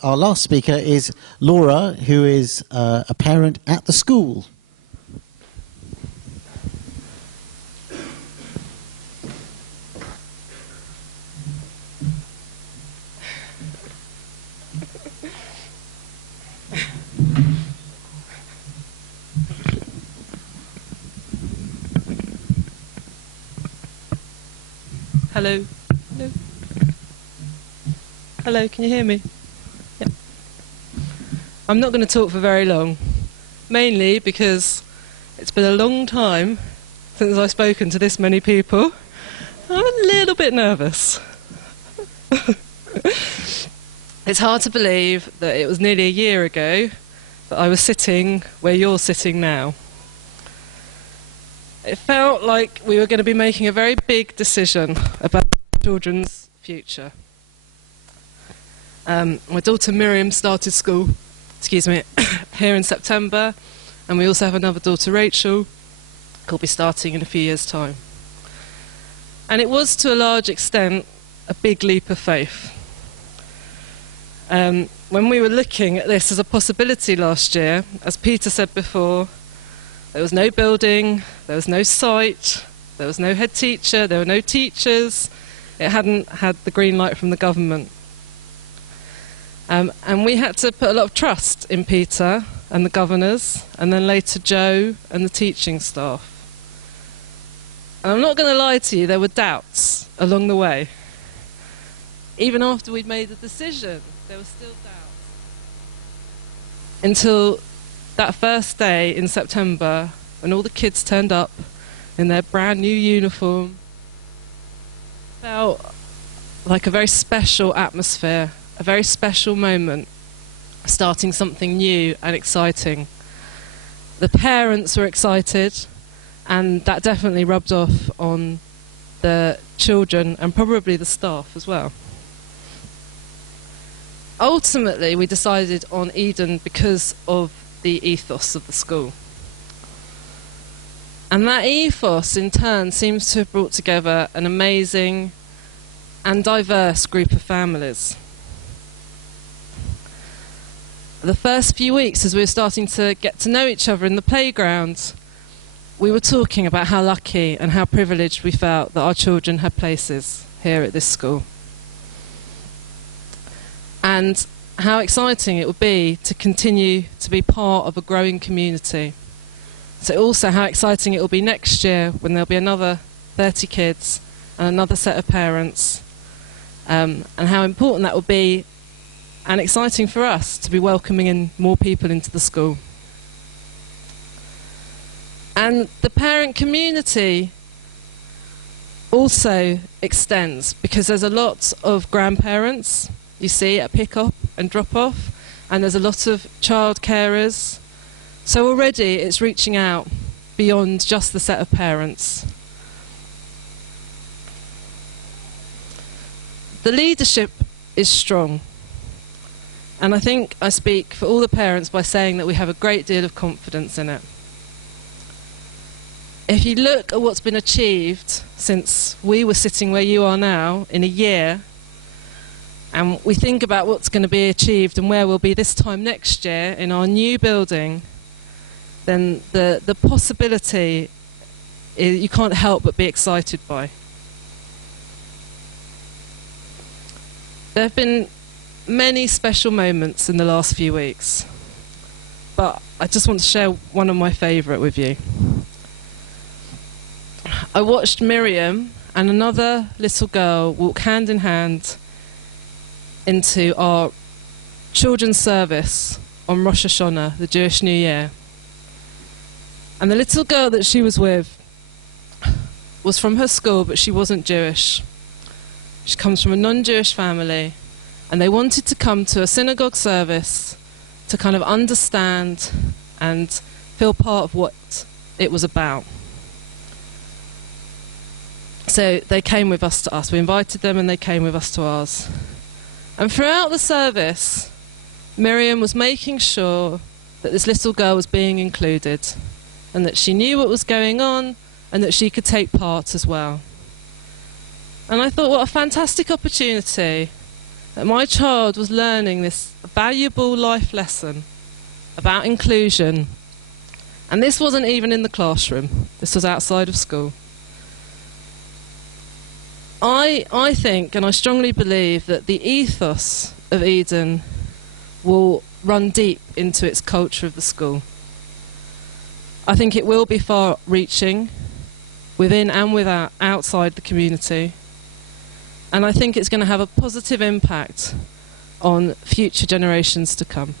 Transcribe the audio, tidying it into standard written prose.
Our last speaker is Laura, who is a parent at the school. Hello. Hello. Hello, can you hear me? Yep. I'm not going to talk for very long, mainly because it's been a long time since I've spoken to this many people. I'm a little bit nervous. It's hard to believe that it was nearly a year ago that I was sitting where you're sitting now. It felt like we were going to be making a very big decision about children's future. My daughter Miriam started school, here in September, and we also have another daughter, Rachel, who'll be starting in a few years' time. And it was, to a large extent, a big leap of faith. When we were looking at this as a possibility last year, as Peter said before, there was no building, there was no site, there was no head teacher, there were no teachers. It hadn't had the green light from the government. And we had to put a lot of trust in Peter and the governors, and then later Joe and the teaching staff. And I'm not going to lie to you, there were doubts along the way. Even after we'd made the decision, there were still doubts. Until that first day in September, when all the kids turned up in their brand new uniform, felt like a very special atmosphere, a very special moment, starting something new and exciting. The parents were excited, and that definitely rubbed off on the children and probably the staff as well. Ultimately, we decided on Eden because of the ethos of the school. And that ethos, in turn, seems to have brought together an amazing and diverse group of families. The first few weeks, as we were starting to get to know each other in the playground, we were talking about how lucky and how privileged we felt that our children had places here at this school. And how exciting it would be to continue to be part of a growing community. So also how exciting it will be next year when there'll be another 30 kids and another set of parents, and how important that will be, and exciting for us to be welcoming in more people into the school. And the parent community also extends, because there's a lot of grandparents you see at pick-up and drop-off, and there's a lot of child carers. So already it's reaching out beyond just the set of parents. The leadership is strong, and I think I speak for all the parents by saying that we have a great deal of confidence in it. If you look at what's been achieved since we were sitting where you are now in a year, and we think about what's going to be achieved and where we'll be this time next year in our new building, then the possibility is, you can't help but be excited by. There have been many special moments in the last few weeks, but I just want to share one of my favourite with you. I watched Miriam and another little girl walk hand in hand into our children's service on Rosh Hashanah, the Jewish New Year. And the little girl that she was with was from her school, but she wasn't Jewish. She comes from a non-Jewish family, and they wanted to come to a synagogue service to kind of understand and feel part of what it was about. So they came with us to us. We invited them and they came with us to ours. And throughout the service, Miriam was making sure that this little girl was being included, and that she knew what was going on, and that she could take part as well. And I thought, what a fantastic opportunity that my child was learning this valuable life lesson about inclusion. And this wasn't even in the classroom. This was outside of school. I think, and I strongly believe, that the ethos of Eden will run deep into its culture of the school. I think it will be far-reaching, within and without, outside the community. And I think it's going to have a positive impact on future generations to come.